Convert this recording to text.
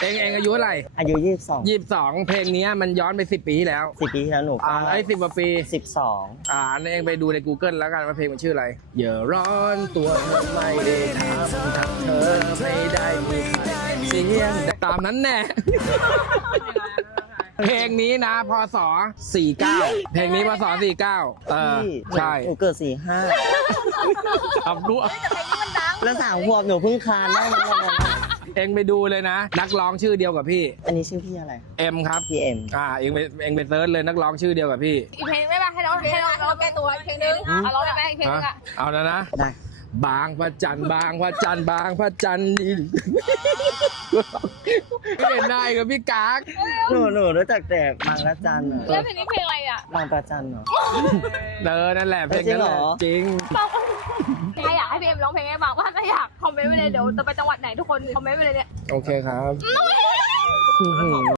เองอายุอะไรอายุ22เพลงนี้มันย้อนไป10 ปีที่แล้ว10 ปีที่แล้วหนูก็ไอ้10 กว่าปี12อันนี้เองไปดูใน Google แล้วกันว่าเพลงมันชื่ออะไรอย่าร้อนตัวเธอไม่ได้ทำเธอไม่ได้มีใครเสียงตามนั้นแน่ เพลงนี้นะพศ49เพลงนี้พศ49ใช่หนูเกิดทำรู้แล้ว3 ขวบหนูเพิ่งคลานได้เหมือนกันนะ เองไปดูเลยนะนักร้องชื่อเดียวกับพี่อันนี้ชื่อพี่อะไรเอ็มครับพี่เอ็มเองไปเซิร์ชเลยนักร้องชื่อเดียวกับพี่อีกเพลงได้ป่ะให้น้องแก้ตัวอีกเพลงนึงเอาร้องได้ไหมอีกเพลงนึงเอาแล้วนะได้บางพระจันทร์บางพระจันทร์บางพระจันทร์นี่ไม่เห็นได้กับพี่กากหนูรู้จักแต่บางระจันเหรอแล้วเพลงนี้เพลงอะไรอ่ะบางประจันเหรอนั่นแหละเพลงนั้นแหละจริงใครอยากให้พี่เอ็มร้องเพลงให้ฟังว่าถ้าอยากคอมเมนต์ไว้เลยเดี๋ยวจะไปจังหวัดไหนทุกคนคอมเมนต์ไว้เลยเนี่ยโอเคครับ